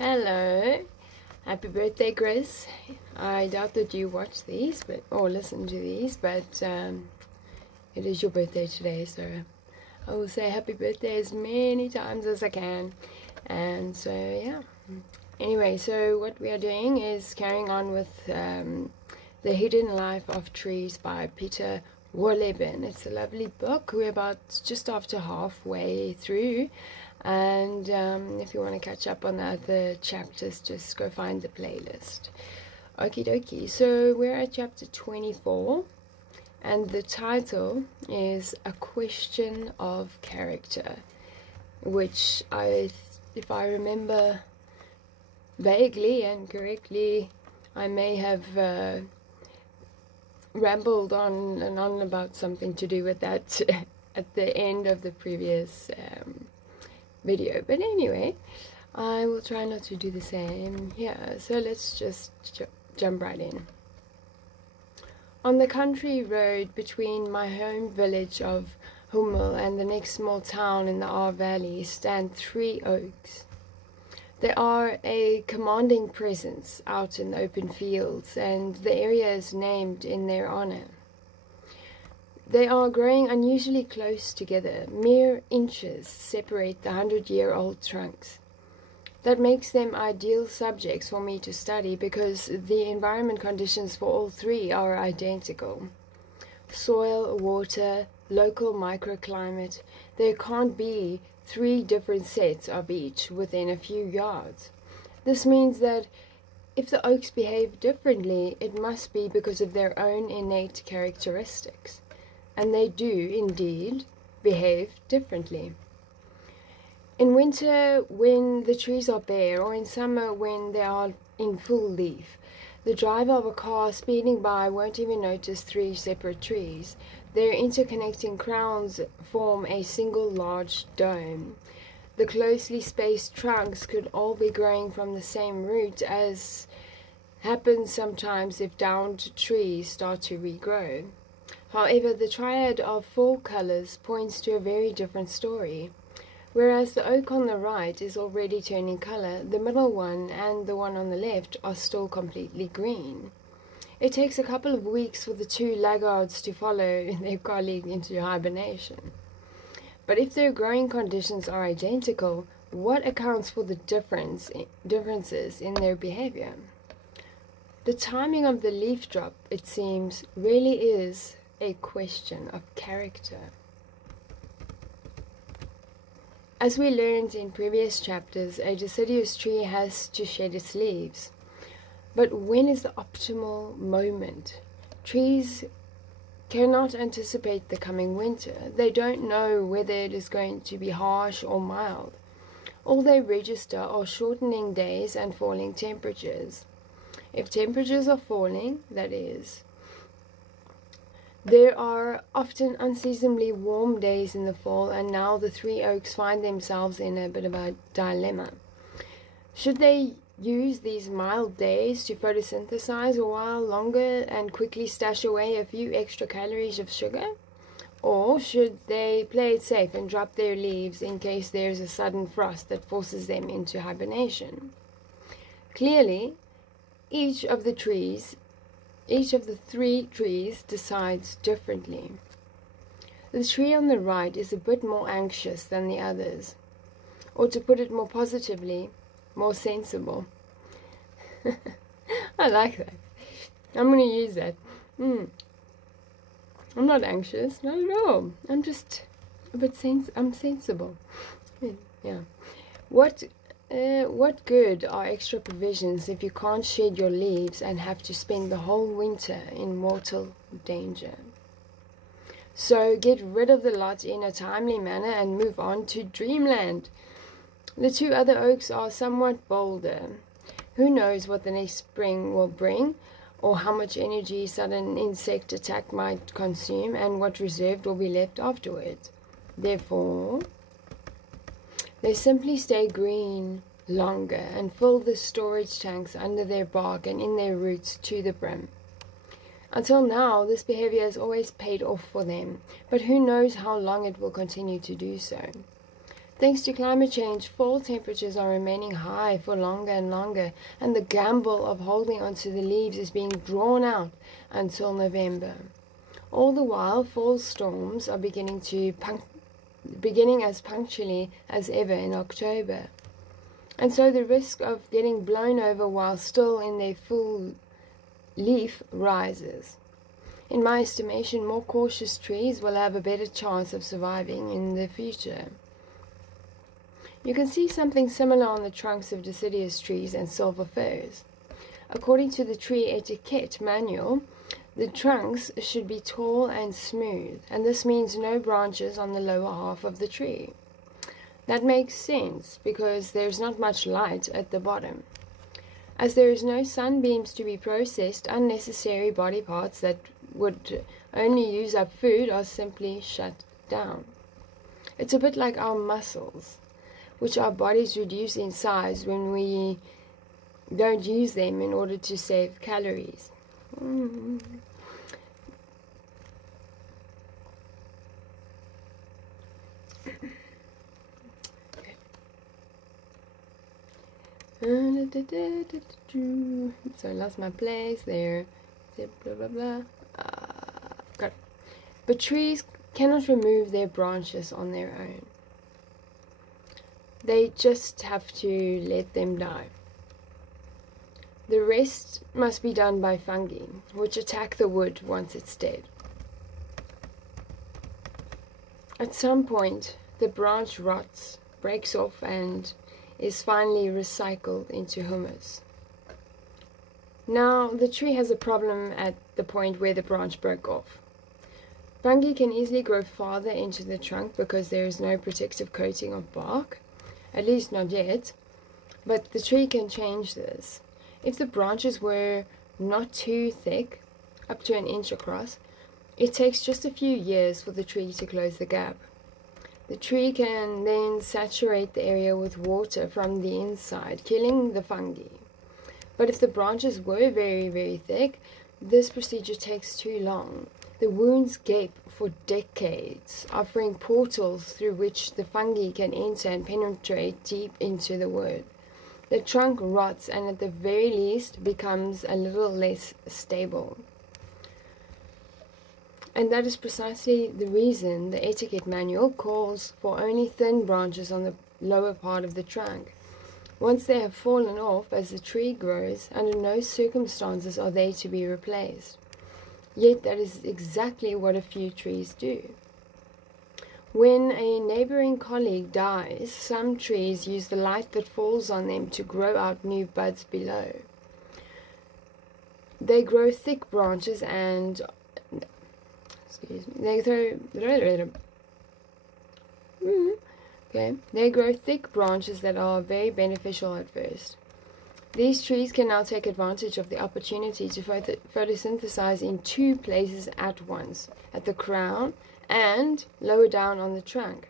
Hello, happy birthday, Chris. I doubt that you watch these, or listen to these, but it is your birthday today, so I will say happy birthday as many times as I can. And so yeah. Anyway, so what we are doing is carrying on with The Hidden Life of Trees by Peter Wohlleben. It's a lovely book. We're about just after halfway through. And if you want to catch up on the other chapters, just go find the playlist. Okie dokie. So we're at chapter 24, and the title is A Question of Character, which if I remember vaguely and correctly, I may have rambled on and on about something to do with that at the end of the previous video, but anyway, I will try not to do the same here. So let's just jump right in. On the country road between my home village of Hummel and the next small town in the Ahr Valley stand 3 oaks. They are a commanding presence out in the open fields, and the area is named in their honor. They are growing unusually close together. Mere inches separate the 100-year-old trunks. That makes them ideal subjects for me to study because the environment conditions for all 3 are identical. Soil, water, local microclimate. There can't be 3 different sets of each within a few yards. This means that if the oaks behave differently, it must be because of their own innate characteristics. And they do, indeed, behave differently. In winter, when the trees are bare, or in summer when they are in full leaf, the driver of a car speeding by won't even notice 3 separate trees. Their interconnecting crowns form a single large dome. The closely spaced trunks could all be growing from the same root, as happens sometimes if downed trees start to regrow. However, the triad of 4 colors points to a very different story. Whereas the oak on the right is already turning color, the middle one and the one on the left are still completely green. It takes a couple of weeks for the 2 laggards to follow their colleague into hibernation. But if their growing conditions are identical, what accounts for the differences in their behavior? The timing of the leaf drop, it seems, really is a question of character. As we learned in previous chapters, a deciduous tree has to shed its leaves. But when is the optimal moment? Trees cannot anticipate the coming winter. They don't know whether it is going to be harsh or mild. All they register are shortening days and falling temperatures. If temperatures are falling, that is, there are often unseasonably warm days in the fall, and now the 3 oaks find themselves in a bit of a dilemma. Should they use these mild days to photosynthesize a while longer and quickly stash away a few extra calories of sugar? Or should they play it safe and drop their leaves in case there's a sudden frost that forces them into hibernation? Clearly, each of the 3 trees decides differently. The tree on the right is a bit more anxious than the others, or to put it more positively, more sensible. I like that. I'm going to use that. I'm not anxious, not at all. I'm just a bit I'm sensible. Yeah. What good are extra provisions if you can't shed your leaves and have to spend the whole winter in mortal danger? So get rid of the lot in a timely manner and move on to dreamland. The 2 other oaks are somewhat bolder. Who knows what the next spring will bring, or how much energy sudden insect attack might consume, and what reserve will be left afterward. Therefore, they simply stay green longer and fill the storage tanks under their bark and in their roots to the brim. Until now, this behavior has always paid off for them, but who knows how long it will continue to do so. Thanks to climate change, fall temperatures are remaining high for longer and longer, and the gamble of holding onto the leaves is being drawn out until November. All the while, fall storms are beginning as punctually as ever in October. And so the risk of getting blown over while still in their full leaf rises. In my estimation, more cautious trees will have a better chance of surviving in the future. You can see something similar on the trunks of deciduous trees and silver firs. According to the tree etiquette manual, the trunks should be tall and smooth, and this means no branches on the lower half of the tree. That makes sense because there's not much light at the bottom. As there is no sunbeams to be processed, unnecessary body parts that would only use up food are simply shut down. It's a bit like our muscles, which our bodies reduce in size when we don't use them in order to save calories. So I lost my place there. Blah blah blah. Got it. But trees cannot remove their branches on their own. They just have to let them die. The rest must be done by fungi, which attack the wood once it's dead. At some point, the branch rots, breaks off, and is finally recycled into humus. Now, the tree has a problem at the point where the branch broke off. Fungi can easily grow farther into the trunk because there is no protective coating of bark, at least not yet, but the tree can change this. If the branches were not too thick, up to 1 inch across, it takes just a few years for the tree to close the gap. The tree can then saturate the area with water from the inside, killing the fungi. But if the branches were very, very thick, this procedure takes too long. The wounds gape for decades, offering portals through which the fungi can enter and penetrate deep into the wood. The trunk rots and at the very least becomes a little less stable. And that is precisely the reason the etiquette manual calls for only thin branches on the lower part of the trunk. Once they have fallen off as the tree grows, under no circumstances are they to be replaced. Yet that is exactly what a few trees do. When a neighboring colleague dies, some trees use the light that falls on them to grow out new buds below. They grow thick branches and They grow thick branches that are very beneficial at first. These trees can now take advantage of the opportunity to photosynthesize in 2 places at once, at the crown and lower down on the trunk.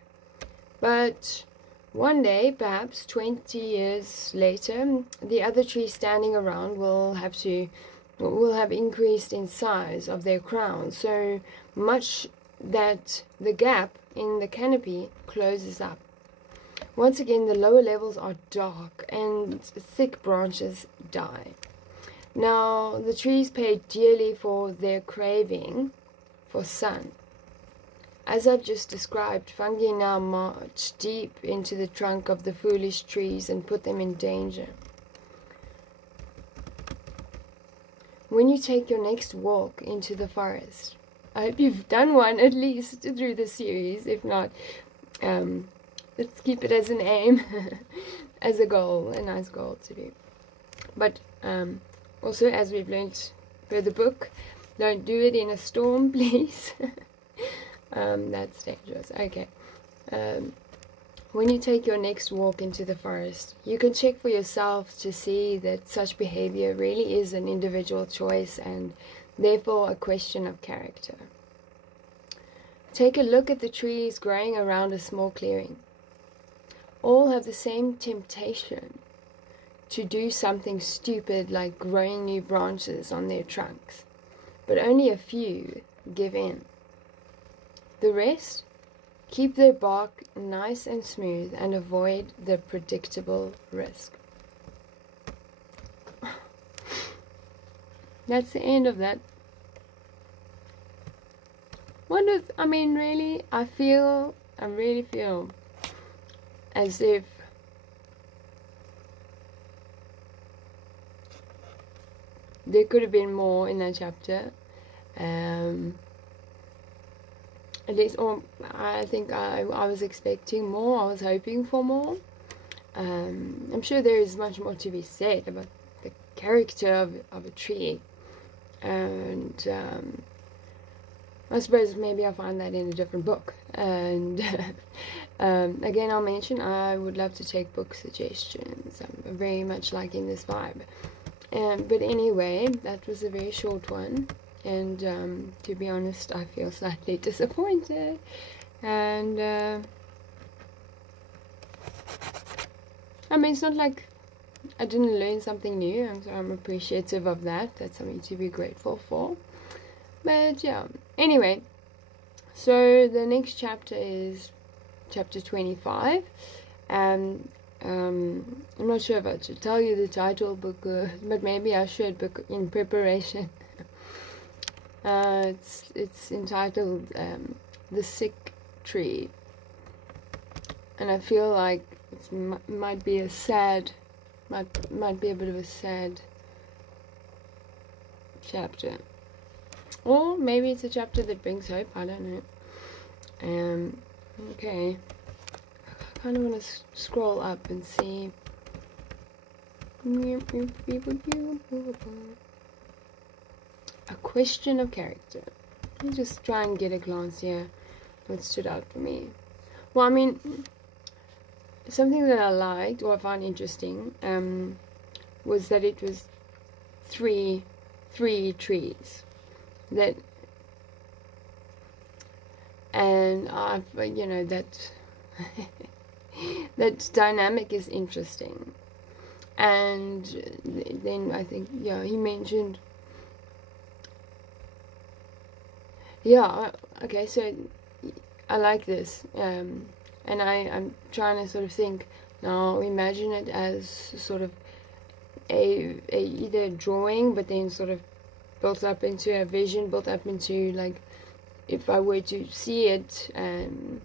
But one day, perhaps 20 years later, the other trees standing around will have increased in size of their crown so much that the gap in the canopy closes up. Once again, the lower levels are dark and thick branches die. Now, the trees pay dearly for their craving for sun. As I've just described, fungi now march deep into the trunk of the foolish trees and put them in danger. When you take your next walk into the forest, I hope you've done one at least through the series. If not, let's keep it as an aim, as a goal, a nice goal to do. But also, as we've learned per the book, don't do it in a storm, please. That's dangerous. Okay. When you take your next walk into the forest, you can check for yourself to see that such behavior really is an individual choice and therefore a question of character. Take a look at the trees growing around a small clearing. All have the same temptation to do something stupid like growing new branches on their trunks, but only a few give in. The rest keep their bark nice and smooth and avoid the predictable risk. That's the end of that. I mean, really, I really feel as if there could have been more in that chapter. At least, or I think I was expecting more. I was hoping for more. I'm sure there is much more to be said about the character of a tree, and I suppose maybe I'll find that in a different book. And again, I'll mention I would love to take book suggestions. I'm very much liking this vibe. But anyway, that was a very short one. And to be honest, I feel slightly disappointed. And I mean, it's not like I didn't learn something new. I'm appreciative of that. That's something to be grateful for. But yeah, anyway, so the next chapter is chapter 25. And I'm not sure if I should tell you the title, but maybe I should, in preparation. It's entitled The Sick Tree, and I feel like it might be a sad, might be a bit of a sad chapter, or maybe it's a chapter that brings hope. I don't know. Okay, I kind of want to scroll up and see. A question of character. Let me just try and get a glance here. What stood out for me? Well, I mean, something that I liked or I found interesting was that it was three trees. And I've that that dynamic is interesting. And then I think he mentioned. Yeah, okay, so I like this, and I'm trying to sort of think now, imagine it as sort of a either drawing, but then sort of built up into a vision, built up into, like, if I were to see it, in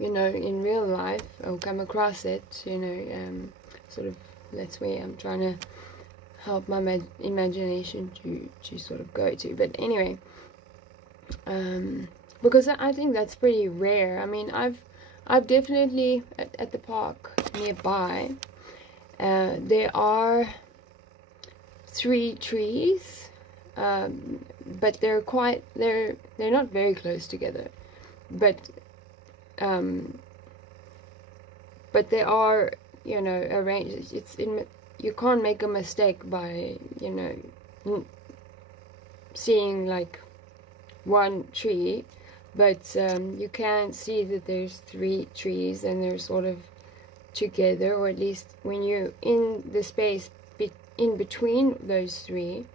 real life, or come across it, sort of, that's where I'm trying to help my imagination to sort of go to, but anyway. Because I think that's pretty rare. I mean, I've definitely at the park nearby. There are 3 trees, but they're not very close together. But they are arranged. You can't make a mistake by seeing like one tree, but you can see that there's 3 trees and they're sort of together, or at least when you're in the space in between those 3,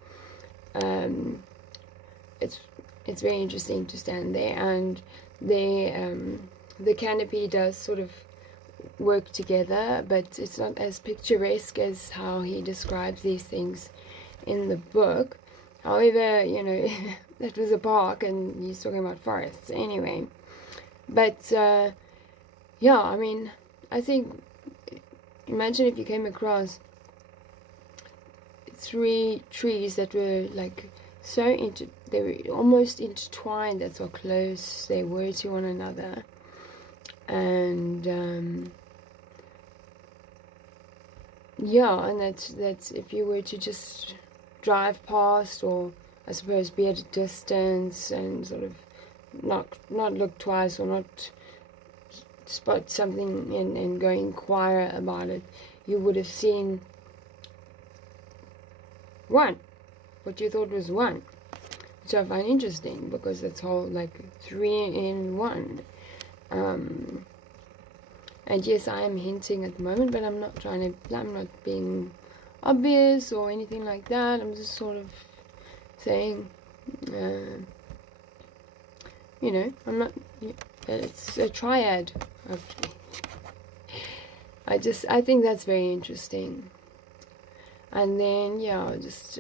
it's very interesting to stand there, and the canopy does sort of work together, but it's not as picturesque as how he describes these things in the book. However, that was a park, and he's talking about forests anyway. But yeah, I mean, I think, imagine if you came across 3 trees that were like they were almost intertwined. That's how close they were to one another, and yeah, and that's if you were to just drive past, or I suppose be at a distance and sort of not look twice, or not spot something and go inquire about it, you would have seen what you thought was 1, which I find interesting, because it's all like 3 in 1. And yes, I am hinting at the moment, but I'm not being obvious or anything like that. I'm just sort of saying, I'm not, it's a triad. I think that's very interesting. And then yeah, just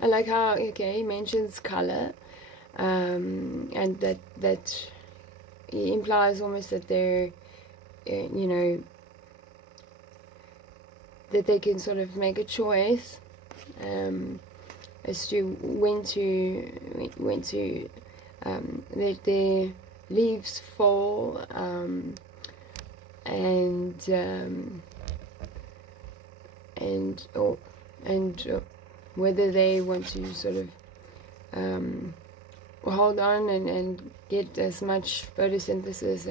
I like how he mentions color, and that he implies almost that they're you know, that they can sort of make a choice as to when to let their leaves fall, and whether they want to sort of hold on and get as much photosynthesis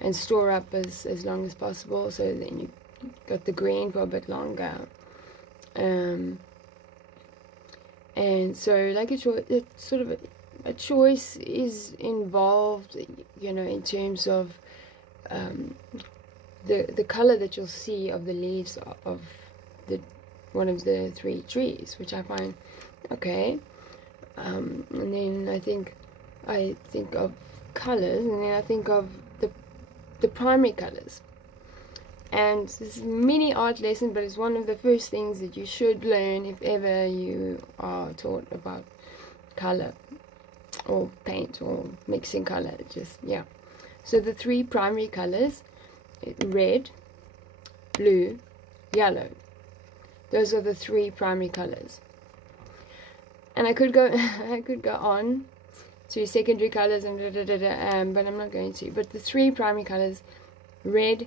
and store up as long as possible, so then you got the green for a bit longer. And so like it's sort of a choice is involved, you know, in terms of the color that you'll see of the leaves of one of the three trees, which I find okay. And then I think of colors, and then I think of the primary colors. And this is a mini art lesson, but it's one of the first things that you should learn if ever you are taught about color or paint or mixing color. Just yeah. So the three primary colors: red, blue, yellow. Those are the three primary colors. And I could go on to secondary colors and but I'm not going to. But the three primary colors: red,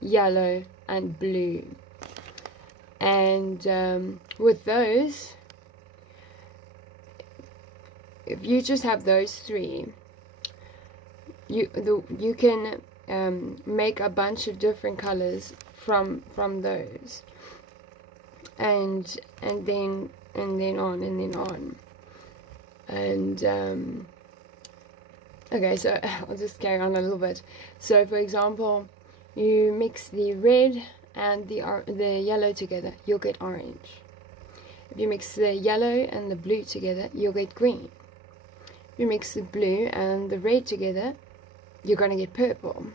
yellow, and blue. And with those, if you just have those three, you can make a bunch of different colors from those, and then on. And okay, so I'll just carry on a little bit. So for example, you mix the red and the yellow together, you'll get orange. If you mix the yellow and the blue together, you'll get green. If you mix the blue and the red together, you're going to get purple.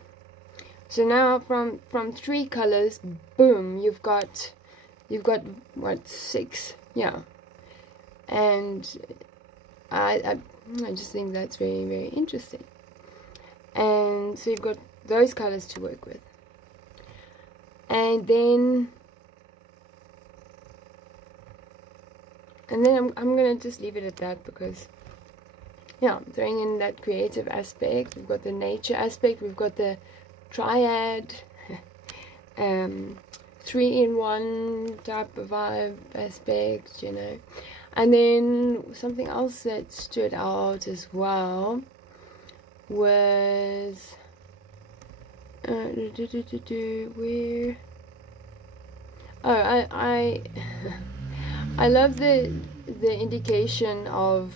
So now from three colors, boom, you've got what, 6? Yeah. And I just think that's very, very interesting. And so you've got those colors to work with. And then I'm gonna just leave it at that, because yeah, I'm throwing in that creative aspect. We've got the nature aspect, we've got the triad, 3-in-1 type of vibe aspect, you know. And then something else that stood out as well was where, oh, I love the indication of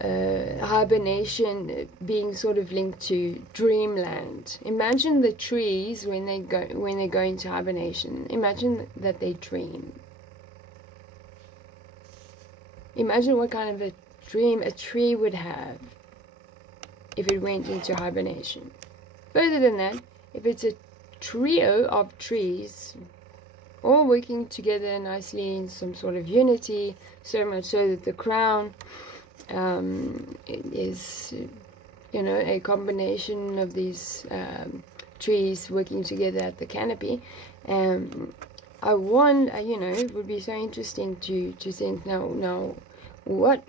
hibernation being sort of linked to dreamland. Imagine the trees when they go into hibernation. Imagine that they dream. Imagine what kind of a dream a tree would have if it went into hibernation. Further than that, if it's a trio of trees all working together nicely in some sort of unity, so much so that the crown is, you know, a combination of these trees working together at the canopy. I wonder, you know, it would be so interesting to think now what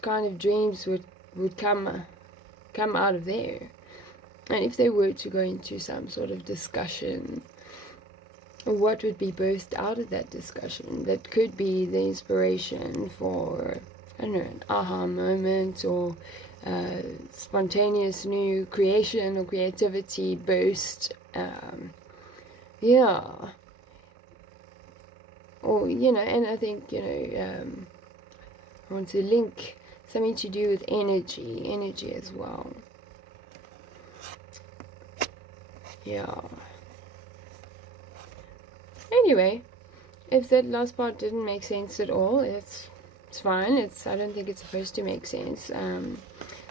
kind of dreams would come out of there. And if they were to go into some sort of discussion, what would be birthed out of that discussion that could be the inspiration for, I don't know, an aha moment, or spontaneous new creation or creativity burst. Yeah. Or, you know, and I think, you know, I want to link something to do with energy as well. Yeah. Anyway, if that last part didn't make sense at all, it's fine. I don't think it's supposed to make sense.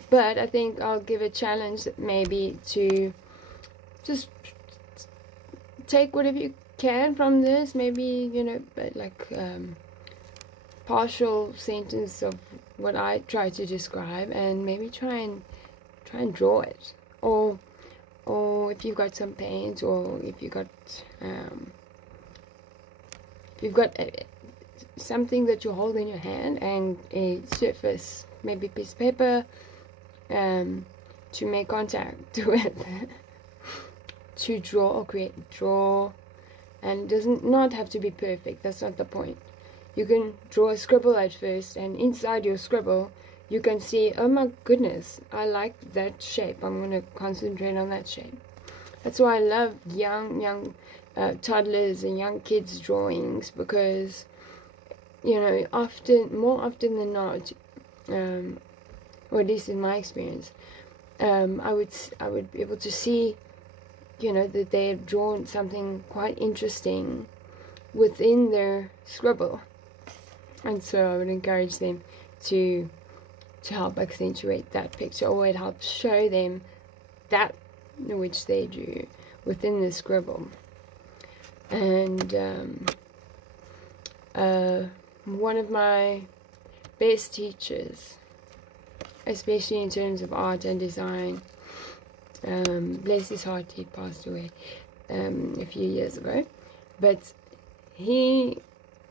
But I think I'll give a challenge maybe to just take whatever you can from this, maybe, you know, like partial sentence of what I try to describe, and maybe try and draw it, or if you've got some paint, or if you've got something that you hold in your hand and a surface, maybe a piece of paper, to make contact with, to draw or draw. And it doesn't not have to be perfect, that's not the point. You can draw a scribble at first, and inside your scribble you can see, oh my goodness, I like that shape, I'm going to concentrate on that shape. That's why I love young toddlers and young kids' drawings, because, you know, more often than not, or at least in my experience, I would be able to see, you know, that they have drawn something quite interesting within their scribble, and so I would encourage them to help accentuate that picture, or it helps show them that which they drew within the scribble. And one of my best teachers, especially in terms of art and design, bless his heart, he passed away a few years ago, but he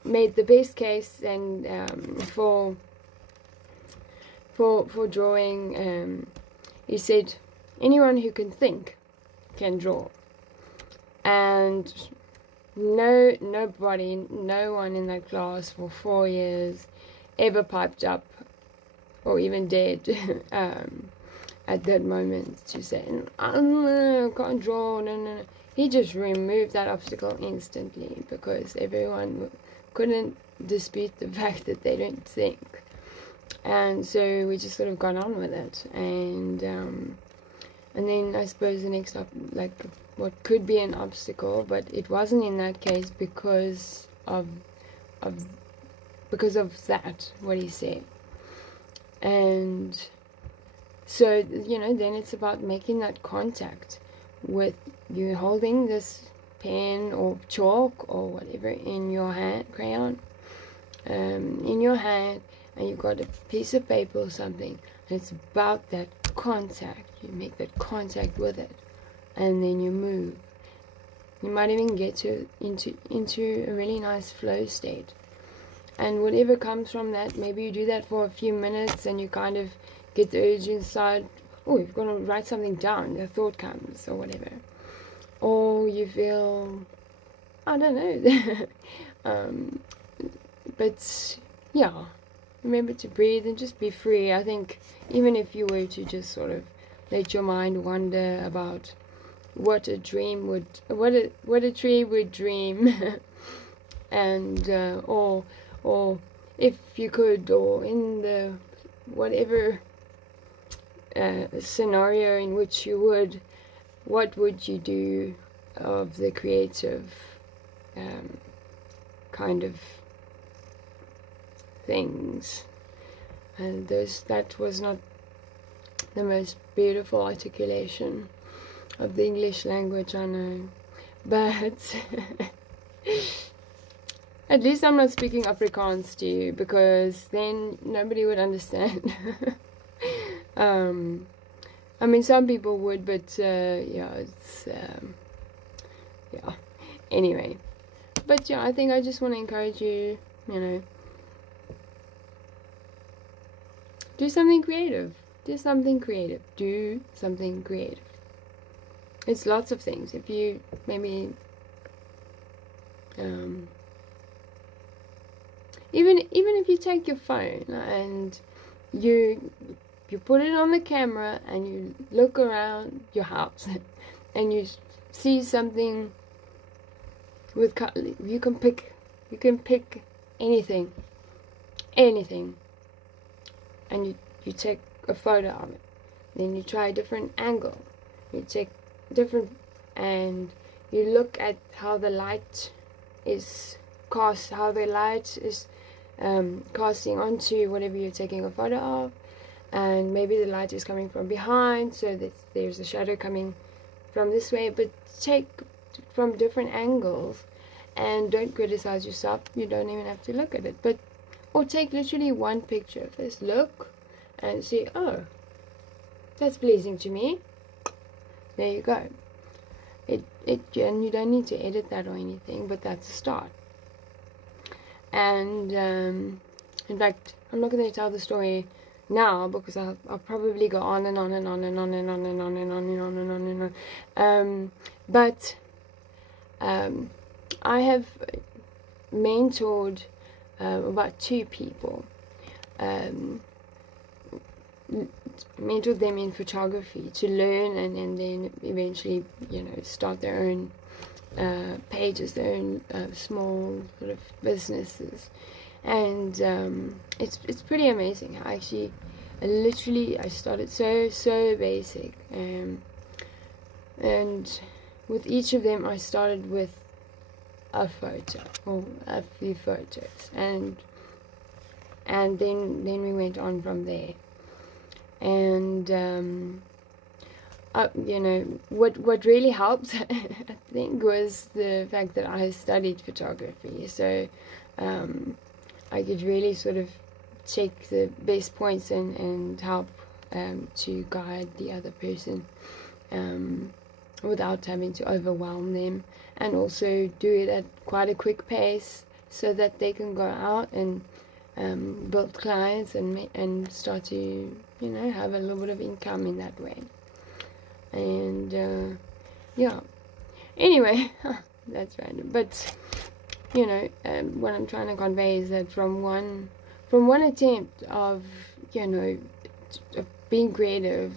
made the best case and for drawing. He said anyone who can think can draw, and no one in that class for 4 years ever piped up or even dared at that moment to say, I can't draw, no. He just removed that obstacle instantly, because everyone couldn't dispute the fact that they don't think. And so we just sort of got on with it. And then I suppose the next like what could be an obstacle, but it wasn't in that case because of that, what he said. And so, you know, then it's about making that contact with you holding this pen or chalk or whatever in your hand, crayon, in your hand, and you've got a piece of paper or something, and it's about that contact. You make that contact with it, and then you move. You might even get into a really nice flow state, and whatever comes from that, maybe you do that for a few minutes, and you kind of get the urge inside, oh, you've got to write something down, the thought comes, or whatever. Or you feel, I don't know, but yeah, remember to breathe and just be free. I think even if you were to just sort of let your mind wander about what a dream would, what a tree would dream, and or if you could, or in the whatever scenario in which you would, what would you do of the creative kind of things? And that was not the most beautiful articulation of the English language, I know, but at least I'm not speaking Afrikaans to you, because then nobody would understand. I mean, some people would, but yeah, it's yeah, anyway. But yeah, I think I just want to encourage you, you know, do something creative. Do something creative. Do something creative. It's lots of things. If you maybe even if you take your phone and you put it on the camera and you look around your house and you see something with you can pick anything, and you take a photo of it. Then you try a different angle, you take different, and you look at how the light is cast, how the light is casting onto whatever you're taking a photo of, and maybe the light is coming from behind, so that there's a shadow coming from this way, but take from different angles, and don't criticize yourself. You don't even have to look at it, but or take literally one picture first, look and see, oh, that's pleasing to me. There you go. And you don't need to edit that or anything, but that's a start. And in fact, I'm not going to tell the story now, because I'll probably go on and on and on and on and on and on and on and on and on and on. But I have mentored about 2 people, mentored them in photography to learn, and then eventually, you know, start their own pages, their own small sort of businesses. And it's pretty amazing. I started so basic, and with each of them I started with a photo or a few photos, and then we went on from there. And you know, what really helped I think was the fact that I studied photography, so I could really sort of take the best points and help to guide the other person without having to overwhelm them, and also do it at quite a quick pace so that they can go out and build clients and start to, you know, have a little bit of income in that way. And yeah, anyway, that's random, but you know, what I'm trying to convey is that from one attempt of, you know, of being creative,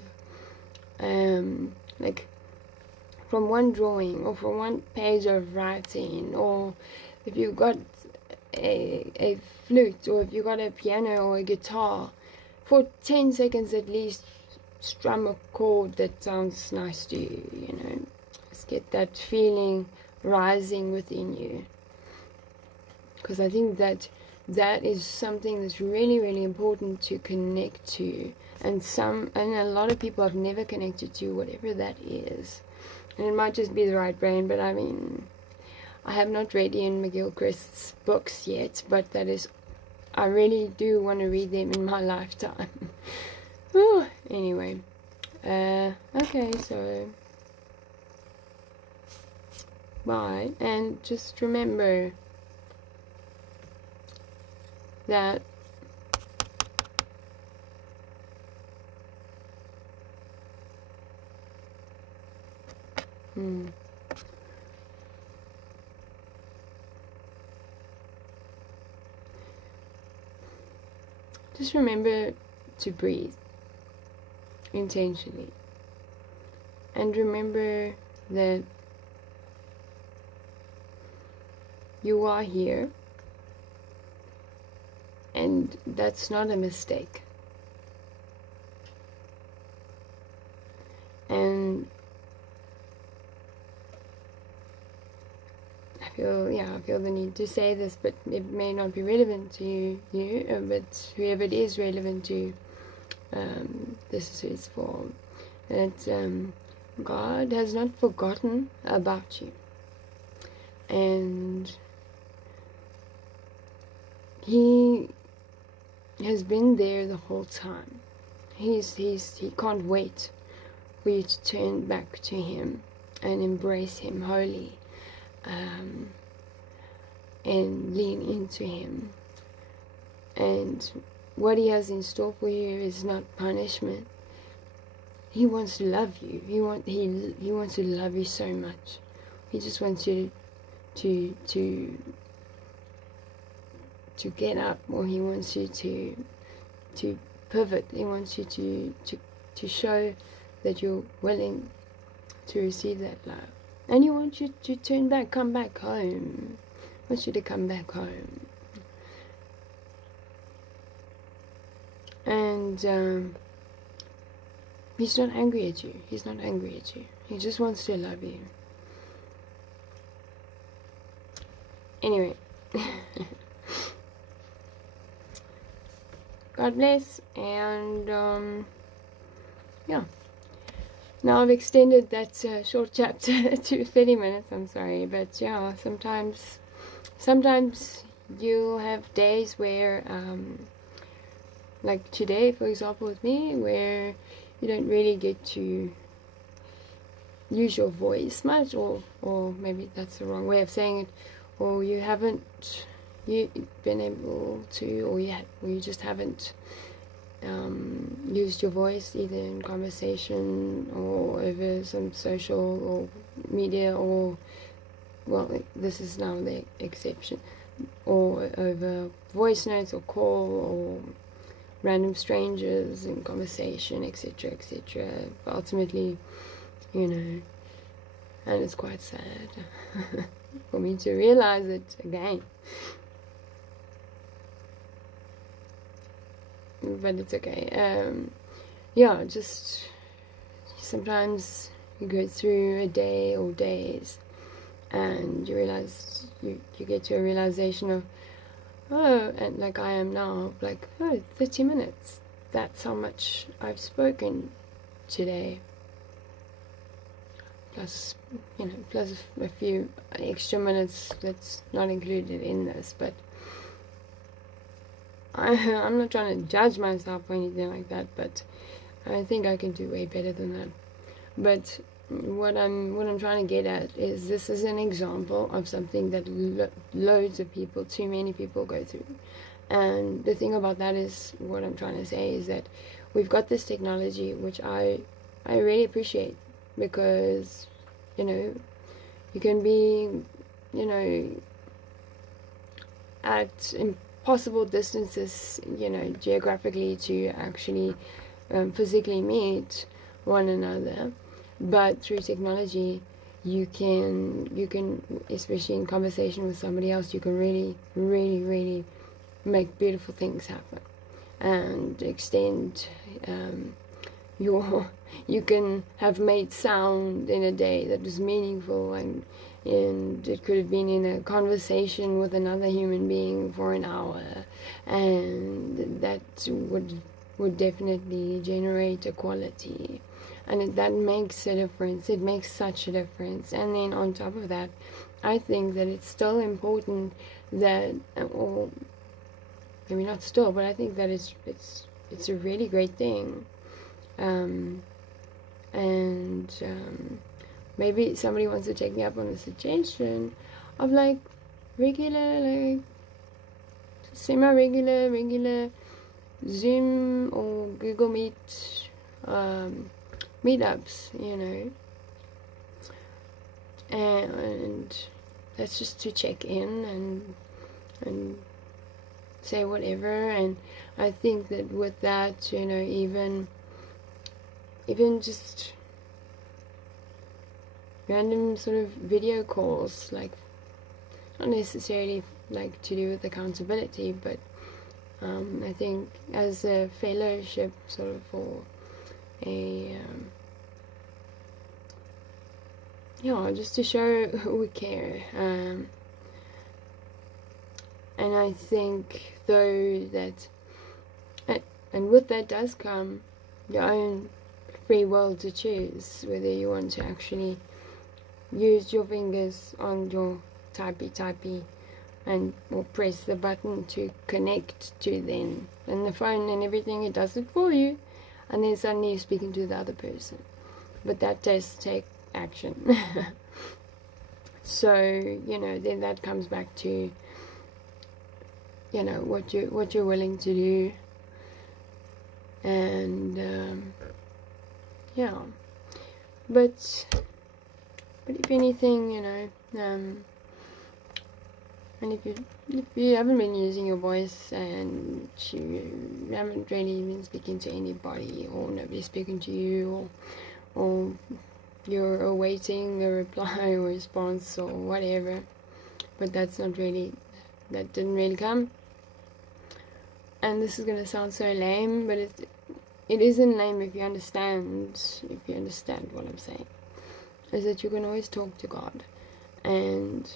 like from one drawing or from one page of writing, or if you've got a flute, or if you've got a piano or a guitar, for 10 seconds at least strum a chord that sounds nice to you, you know, just get that feeling rising within you. Because I think that is something that's really, really important to connect to, and a lot of people have never connected to whatever that is. And it might just be the right brain, but I mean, I have not read Ian McGilchrist's books yet, but I really do want to read them in my lifetime. Anyway, okay, so bye, and just remember that just remember to breathe intentionally, and remember that you are here, and that's not a mistake. And I feel the need to say this, but it may not be relevant to you, but whoever it is relevant to, this is for, that God has not forgotten about you, and He has been there the whole time. He can't wait for you to turn back to Him and embrace Him wholly, and lean into Him. And what He has in store for you is not punishment. He wants to love you. He wants to love you so much. He just wants you to get up, or He wants you to pivot. He wants you to show that you're willing to receive that love. And He wants you to turn back, come back home. He wants you to come back home. And He's not angry at you. He's not angry at you. He just wants to love you. Anyway. God bless, and yeah. Now I've extended that short chapter to 30 minutes, I'm sorry, but yeah, sometimes you'll have days where, like today, for example, with me, where you don't really get to use your voice much, or maybe that's the wrong way of saying it, or you haven't been able to, or you just haven't used your voice either in conversation or over some social or media, or, well, this is now the exception, or over voice notes or call or random strangers in conversation, etc., etc. But ultimately, you know, and it's quite sad for me to realize it again. But it's okay. Yeah, just sometimes you go through a day or days and you realize, you get to a realization of, oh, and like I am now, like, oh, 30 minutes, that's how much I've spoken today, plus, you know, plus a few extra minutes that's not included in this, but I'm not trying to judge myself or anything like that, but I think I can do way better than that. But what I'm trying to get at is, this is an example of something that loads of people, too many people, go through. And the thing about that is, what I'm trying to say is that we've got this technology, which I really appreciate, because, you know, you can be, you know, at impossible distances, you know, geographically, to actually physically meet one another, but through technology you can, especially in conversation with somebody else, you can really make beautiful things happen and extend you can have made sound in a day that was meaningful, and it could have been in a conversation with another human being for an hour, and that would definitely generate a quality, and that makes a difference. It makes such a difference. And then on top of that, I think that it's still important that, or maybe not still, but I think that it's a really great thing, maybe somebody wants to take me up on the suggestion of like regular, like semi-regular Zoom or Google Meet meetups, you know, and that's just to check in and say whatever. And I think that with that, you know, even just random sort of video calls, like not necessarily like to do with accountability, but I think as a fellowship, sort of, for a just to show we care, and I think though that, and with that does come your own free will to choose whether you want to actually use your fingers on your typey and or press the button to connect to them, and the phone and everything, it does it for you, and then suddenly you're speaking to the other person. But that does take action. So, you know, then that comes back to, you know, what you're willing to do. And yeah, but if anything, you know, and if you haven't been using your voice, and you haven't really been speaking to anybody, or nobody's speaking to you, or you're awaiting a reply or response or whatever, but that didn't really come, and this is gonna sound so lame, but it isn't lame if you understand what I'm saying, is that you can always talk to God. And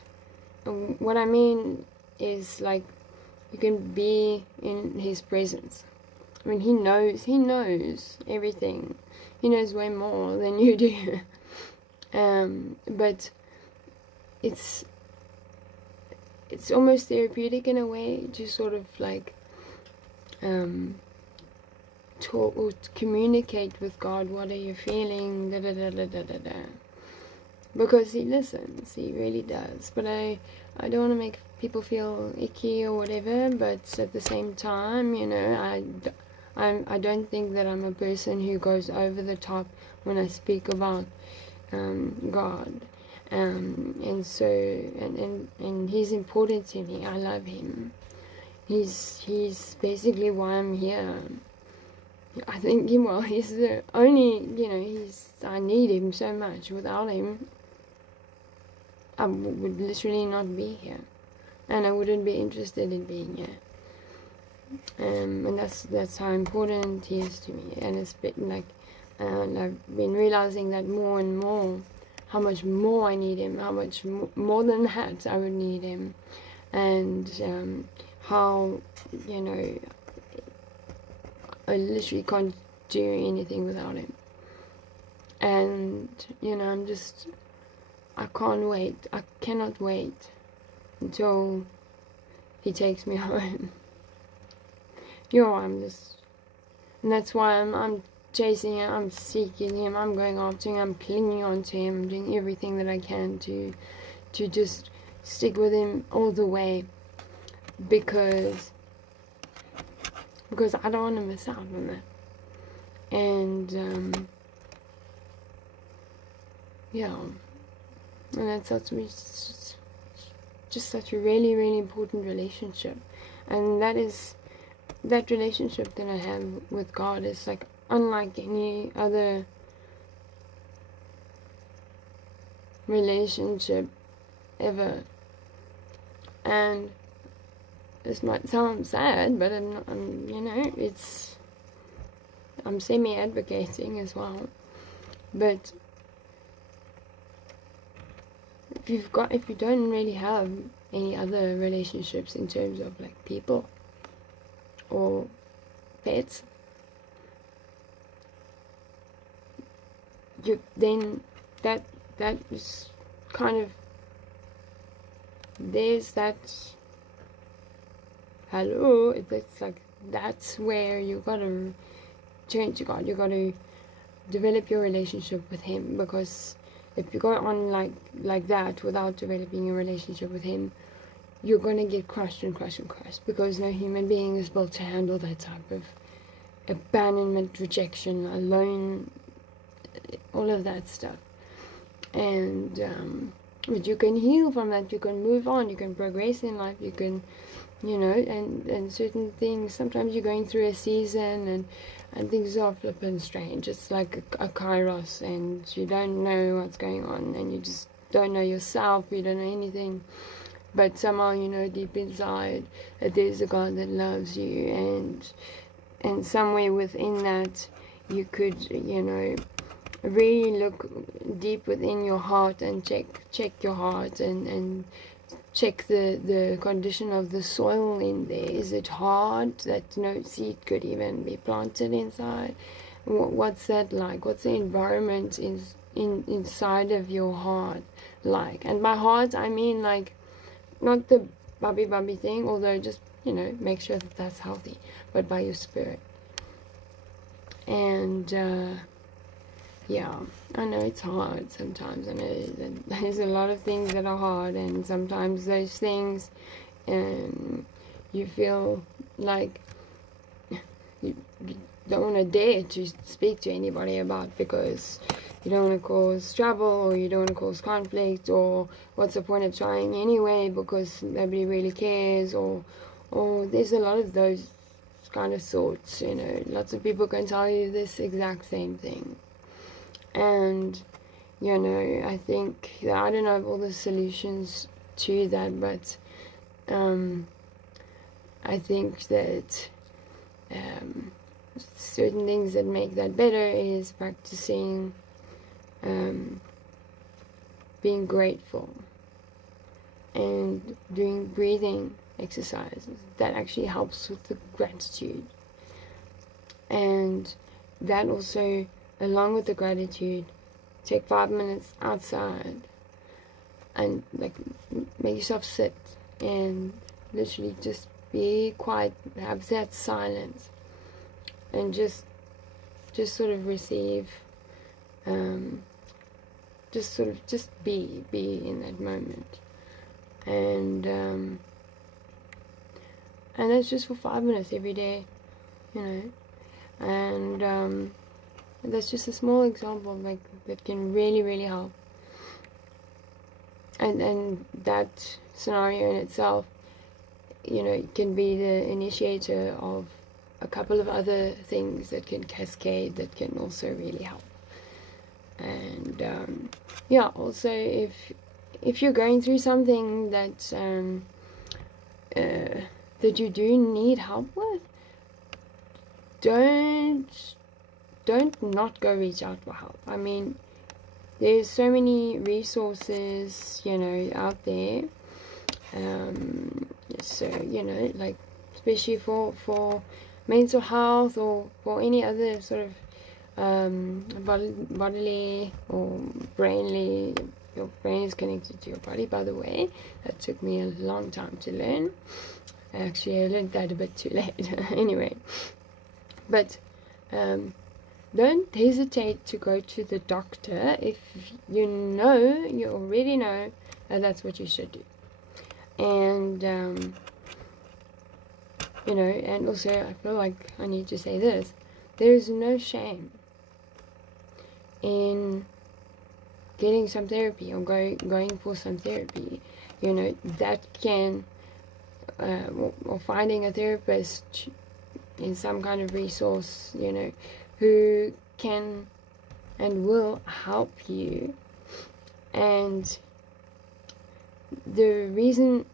what I mean is, like, you can be in His presence I mean, he knows everything. He knows way more than you do. But it's almost therapeutic in a way to sort of like talk or communicate with God. What are you feeling? Da da da da da da da. Because he listens, he really does. But I don't want to make people feel icky or whatever. But at the same time, you know, I don't think that I'm a person who goes over the top when I speak about God. And so and he's important to me. I love him. He's basically why I'm here. I think, well, he's the only, you know, I need him so much. Without him, I would literally not be here, and I wouldn't be interested in being here. And that's how important he is to me. And it's been like, I've been realizing that more and more, how much more I need him, how much more than that I would need him, and how, you know, I literally can't do anything without him. And, you know, I can't wait. I cannot wait until he takes me home. You know, and that's why I'm chasing him, I'm seeking him, I'm going after him, I'm clinging on to him, I'm doing everything that I can to just stick with him all the way, because I don't want to miss out on that. And yeah, and that's just such a really, really important relationship. And that relationship that I have with God is like unlike any other relationship ever. And this might sound sad, but you know, I'm semi-advocating as well. But if you don't really have any other relationships in terms of like people or pets, then that is kind of, there's that, hello, it's like, that's where you gotta turn to God. You gotta develop your relationship with him, because if you go on like that without developing a relationship with him, you're gonna get crushed and crushed and crushed, because no human being is built to handle that type of abandonment, rejection, alone, all of that stuff. And but you can heal from that, you can move on, you can progress in life, you can, you know, and certain things, sometimes you're going through a season and things are flippin' strange. It's like a kairos, and you don't know what's going on, and you just don't know yourself, you don't know anything, but somehow you know deep inside that there's a God that loves you, and somewhere within that you could, you know, really look deep within your heart and check your heart and check the condition of the soil in there. Is it hard that no seed could even be planted inside? What's that like? What's the environment inside of your heart like? And by heart I mean like not the bubby thing, although just, you know, make sure that that's healthy, but by your spirit. And yeah, I know it's hard sometimes. I know that there's a lot of things that are hard, and sometimes those things you feel like you don't want to dare to speak to anybody about, because you don't want to cause trouble, or you don't want to cause conflict, or what's the point of trying anyway because nobody really cares, or there's a lot of those kind of thoughts, you know. Lots of people can tell you this exact same thing. And, you know, I think that I don't know all the solutions to that, but I think that certain things that make that better is practicing being grateful and doing breathing exercises. That actually helps with the gratitude. And that also, along with the gratitude, take 5 minutes outside and like make yourself sit and literally just be quiet, have that silence, and just sort of receive, just be in that moment. And that's just for 5 minutes every day, you know. And that's just a small example, like, that can really, really help. And that scenario in itself, you know, can be the initiator of a couple of other things that can cascade, that can also really help. And yeah, also if you're going through something that you do need help with, don't not go reach out for help. I mean, there's so many resources, you know, out there. So, you know, like, especially for mental health, or for any other sort of bodily or brainly. Your brain is connected to your body, by the way. That took me a long time to learn. Actually, I learned that a bit too late. Anyway, but don't hesitate to go to the doctor if you already know that that's what you should do. And you know, and also I feel like I need to say this: there is no shame in getting some therapy, or going for some therapy. You know, that can or finding a therapist in some kind of resource, you know, who can and will help you. And the reason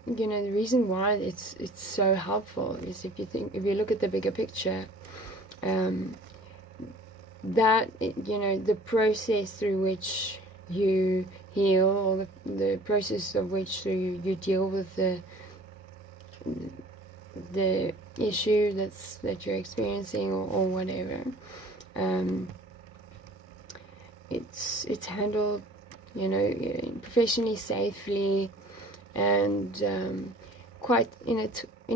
why it's so helpful is, if you look at the bigger picture, that, you know, the process through which you heal, or the process of which you deal with the issue that you're experiencing, or whatever, it's handled, you know, professionally, safely, and quite in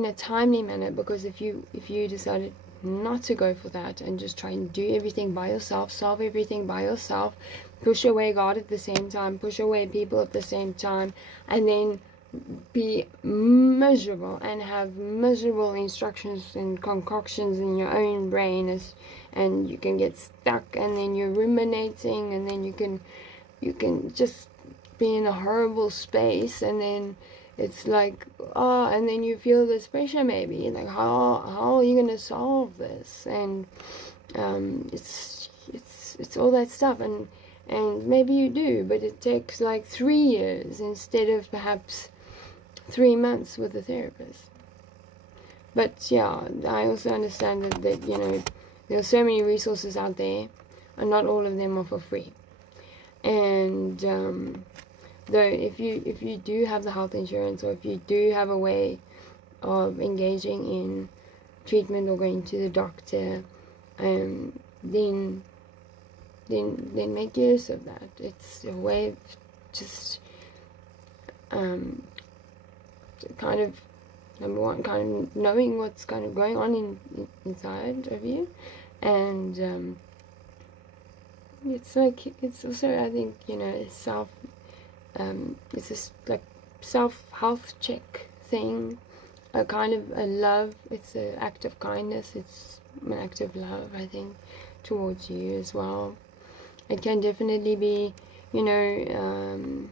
a timely manner. Because if you decided not to go for that and just try and do everything by yourself, solve everything by yourself, push away God at the same time, push away people at the same time, and then be miserable and have miserable instructions and concoctions in your own brain, and you can get stuck, and then you're ruminating, and then you can just be in a horrible space, and then it's like, and then you feel this pressure, maybe like, how are you gonna solve this? And it's all that stuff, and maybe you do, but it takes like 3 years instead of perhaps 3 months with a therapist. But yeah, I also understand that you know, there are so many resources out there, and not all of them are for free. And though if you do have the health insurance, or if you do have a way of engaging in treatment or going to the doctor, then make use of that. It's a way of just kind of, number one, kind of knowing what's kind of going on inside of you, and it's like, it's also, I think, you know, it's this like self-health check thing, a kind of a love. It's an act of kindness, it's an act of love, I think, towards you as well. It can definitely be, you know,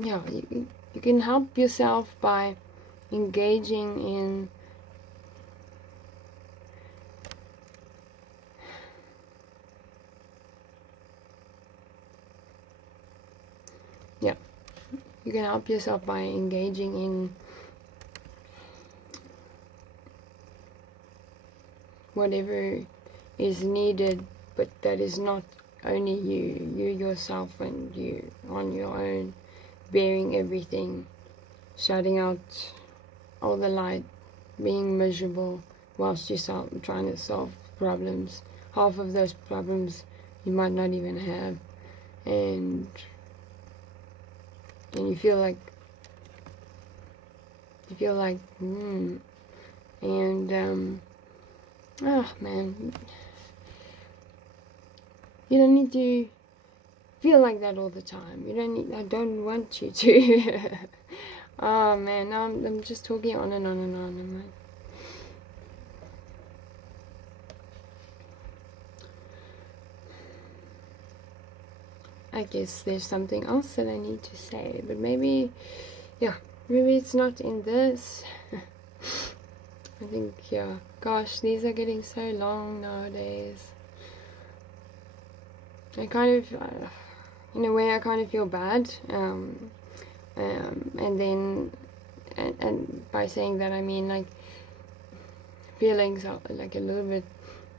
yeah, you can help yourself by engaging in you can help yourself by engaging in whatever is needed, but that is not only you yourself, and you on your own, bearing everything, shutting out all the light, being miserable, whilst you're trying to solve problems. Half of those problems you might not even have, and you feel like and oh man, you don't need to feel like that all the time. I don't want you to. Oh man, I'm just talking on and on and on. I'm like, I guess there's something else that I need to say, but maybe, yeah, maybe it's not in this. I think, yeah, gosh, these are getting so long nowadays. I kind of, in a way, I kind of feel bad, and then, and by saying that, I mean, like, feeling like a little bit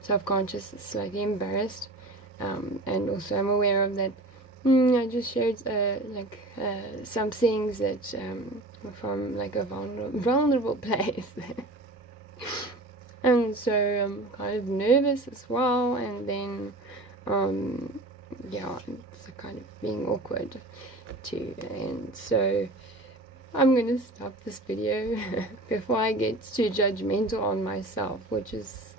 self-conscious, slightly embarrassed, and also I'm aware of that. I just shared some things that were from like a vulnerable place. And so I'm kind of nervous as well, and then yeah, it's kind of being awkward too. And so I'm gonna stop this video before I get too judgmental on myself, which is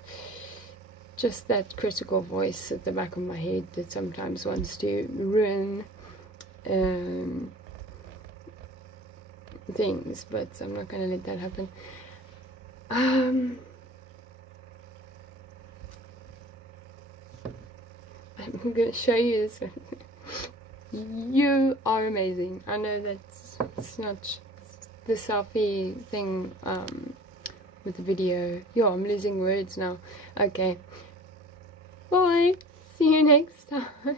just that critical voice at the back of my head that sometimes wants to ruin things, but I'm not going to let that happen. I'm going to show you this one. You are amazing. I know that it's not the selfie thing with the video. Yo, I'm losing words now. Okay. Bye. See you next time.